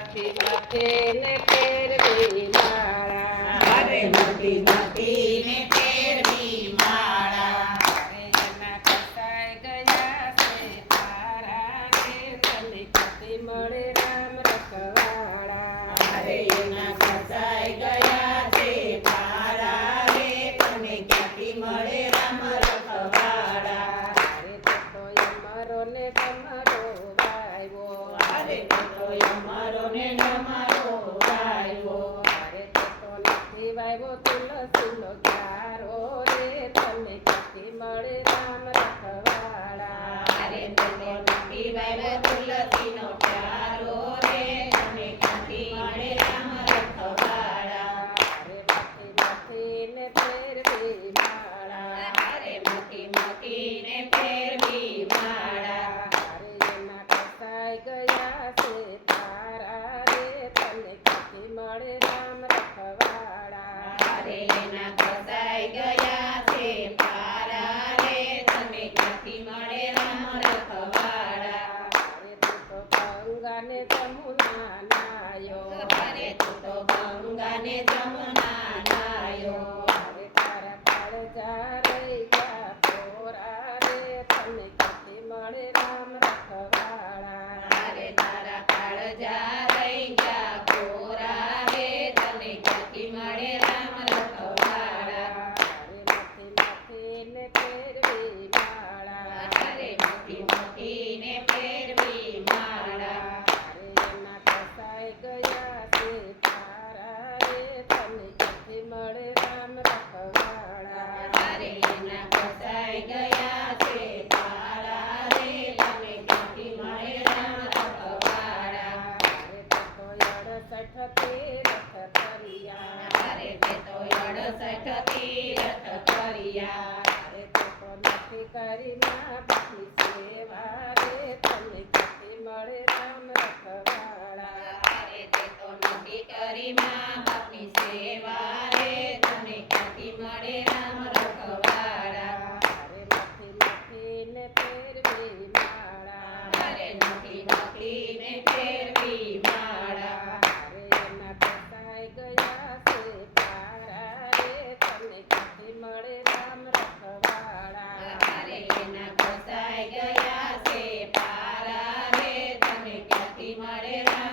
મથી મથીને ફેરવી માળા અરે મથી મથીને ફેરવી માળા એના કસાઈ ગયા છે તારા રે તને ક્યાંથી મળે રામ રખવાડા અરે એના કસાઈ ગયા છે તારા રે તને ક્યાંથી મળે રામ રખવાડા અરે તે તો અમારો ને તમારો વાયવો અરે તે તો અમારો ને અમારો વાયવો અરે તે તો નથી વાયવો તુલસીનો ક્યારો રે તને ક્યાંથી મળે રામ રખવાડા અરે તે તો નથી વાયવો તુલસીનો પ્યારો રે તને ક્યાંથી મળે રામ રખવાડા અરે મથી મથીને ફેરવી માળા અરે મથી મથીને ફેરવી માળા અરે એના કસાઈ ગયા છે તારા રે તને ક્યાંથી મળે રામ રખવાડા અરે એના કસાઈ ગયા છે તારા રે તને ક્યાંથી મળે રામ રખવાડા અરે તું તો ગંગાને જમુના નાયો અરે તું તો ગંગાને જમુના નાયો અરે તારા કાળજા રહી ગયા પોરા રે તને ક્યાંથી મળે રામ રખવાડા અરે તારા કાળજા રહી ગયા કોરા રે તને ક્યાંથી મળે રામ રખવાડા અરે મથી મથીને ફેરવી માળા અરે મથી મથીને ફેરવી માળા અરે એના કસાઈ ગયા છે તારા રે તને ક્યાંથી મળે રામ રખવાડા અરે એના કસાઈ ગયા છે તારા રે તને ક્યાંથી મળે રામ રખવાડા અરે તે તો 68 તીરથ કર્યા અરે તે તો 68 તીરથ કર્યા અરે તે તો નથી કરી મા બાપની સેવા રે તને ક્યાંથી મળે રામ રખવાડા અરે તે તો નથી કરી મા બાપની સેવા રે તને ક્યાંથી મળે રામ રખવાડા અરે મથી મથીને ફેરવી માળા અરે નથી મથીને ફેરવી માળા અરે એના કસાઈ ગયા છે તારા રે તને ક્યાંથી મળે રામ રખવાડા અરે એના કસાઈ ગયા છે પારા રે તને ક્યાંથી મળે રામ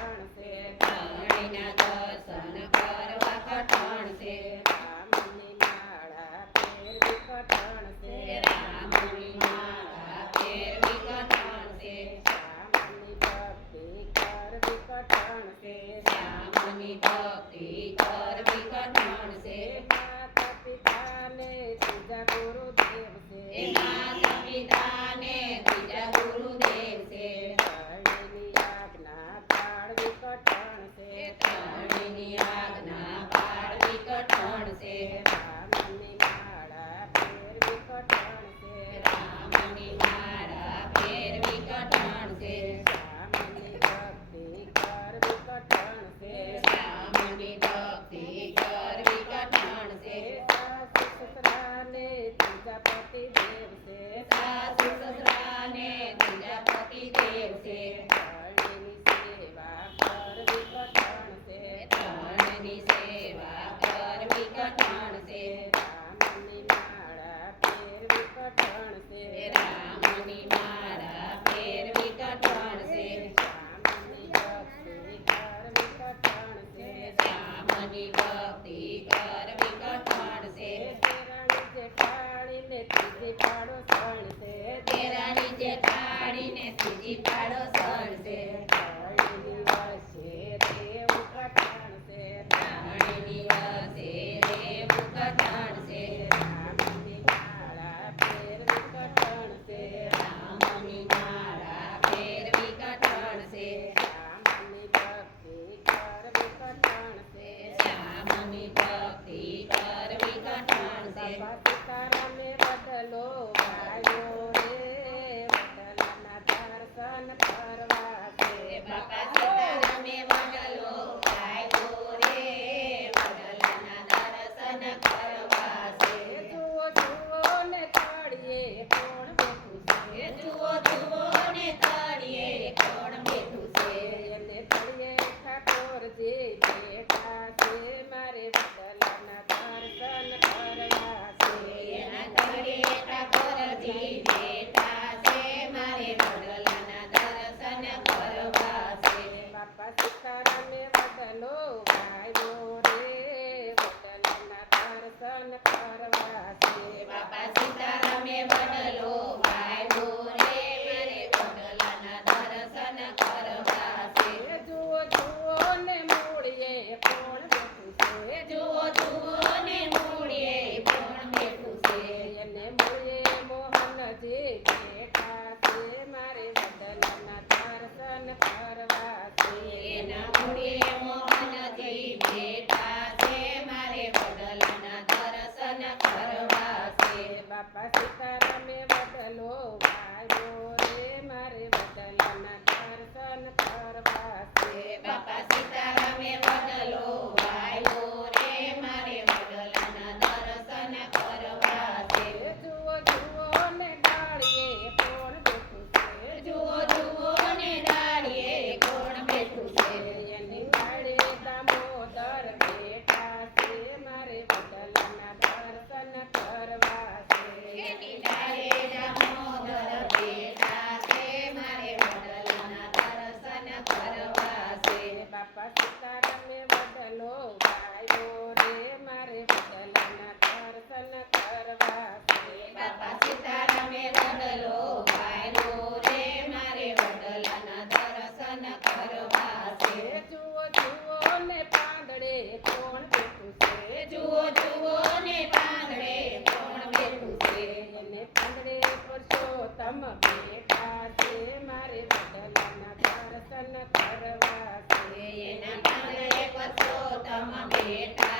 કઠણ છે ધરણીના દર્શન કરવા કઠણ છે રામની માળા ફેરવી કઠણ છે રામની માળા ફેરવી કઠણ છે શ્યામની ભક્તિ કરવી કઠણ છે શ્યામની ભક્તિ કરવી કઠણ છે માતા પિતાને ત્રીજા ગુરુદેવ છે માતા પિતાને બીજા ગુરુદેવ છે ધરણીની આજ્ઞા પાળવી કઠણ છે ધરણીની આજ્ઞા પાળવી કઠણ છે રામની માળા ફેરવી કઠણ છે રામની માળા ફેરવી કઠણ છે શ્યામની ભક્તિ કરવી કઠણ છે શ્યામની ભક્તિ કરવી કઠણ છે સાસુ સસરાને ત્રીજા પતિ દેવ છે સાસુ સસરાને ત્રીજા પતિ દેવ છે ધરણીની સેવા કરવી કઠણ છે ધરણીની સેવા કરવી કઠણ છે રામની માળા ફેરવી કઠણ છે રામની માળા ફેરવી કઠણ છે શ્યામની ભક્તિ કરવી કઠણ છે શ્યામની ભક્તિ કરવી કઠણ છે દેરાણી જેઠાણીને ત્રીજી પાડોશણ છે તેરાની જેઠાણીને ત્રીજી પાડોશણ છે ધરણીની વચ્ચે રહેવું કઠણ છે ધરણીની વચ્ચે રહેવું કઠણ છે રામની માળા ફેરવી કઠણ છે રામની માળા ફેરવી કઠણ છે શ્યામની ભક્તિ કરવી કઠણ છે શ્યામની ભક્તિ કરવી કઠણ છે બાપા સીતારામે બદલો વાયો રે વડલાના દર્શન કરવા છે બાપા સીતારામે વડલો ગાયો રે વડલાના દર્શન કરવા છે જુઓ જુઓ ને તળિયે કોણ બેઠું છે જુઓ જુઓ ને તળિયે કોણ બેઠું છે એને તળિયે ઠાકોરજી બેઠા છે મારે વડલાના દર્શન કરવા છે એના તળિયે ઠાકોરજી બેઠા છે મારે વડલાના દર્શન કરવા છે બાપા સીતારામે વડલો ગાયો રે વડલાના દર્શન કરવા છે બાપા સીતારામે વડલો ગાયો રે મારે વડલાના દર્શન કરવા છે જુઓ જુઓ ને મૂળિયે કોણ બેઠું છે જુઓ જુઓ ને મૂળિયે કોણ બેઠું છે એને મૂળિયે મોહનજી બેઠા છે મારે વડલાના દર્શન કરવા છે એના મૂળિયે મોહનજી બેઠા છે મારે વડલાના દર્શન કરવા છે બાપા સીતારામે વડલો ગાયો રે મારે વડલાના દર્શન કરવા છે બાપા સીતારામે વડલો ગાયો રે મારે વડલાના દર્શન કરવા છે જુઓ જુઓ ને ડાળીએ કોણ બેઠું છે જુઓ જુઓ ને ડાળીએ કોણ બેઠું છે એની ડાળે દામોદર બેઠા છે મારે વડલાના દર્શન કરવા છે એની ડાળે દામોદર બેઠા છે મારે વડલાના દર્શન કરવા છે બાપા સીતારામે વડલો ગાયો રે મારે વડલાના દર્શન કરવા છે બાપા સીતારામે વડલો ગાયો રે મારે વડલાના દર્શન કરવા છે જુઓ જુઓ ને પાંદડે કોણ બેઠું છે જુઓ જુઓ ને પાંદડે કોણ બેઠું છે એને પાંદડે પુરુષોત્તમ બેઠા છે મારે વડલાના દર્શન કરવા છે એના પાંદડે પરસોત્તમ બેઠા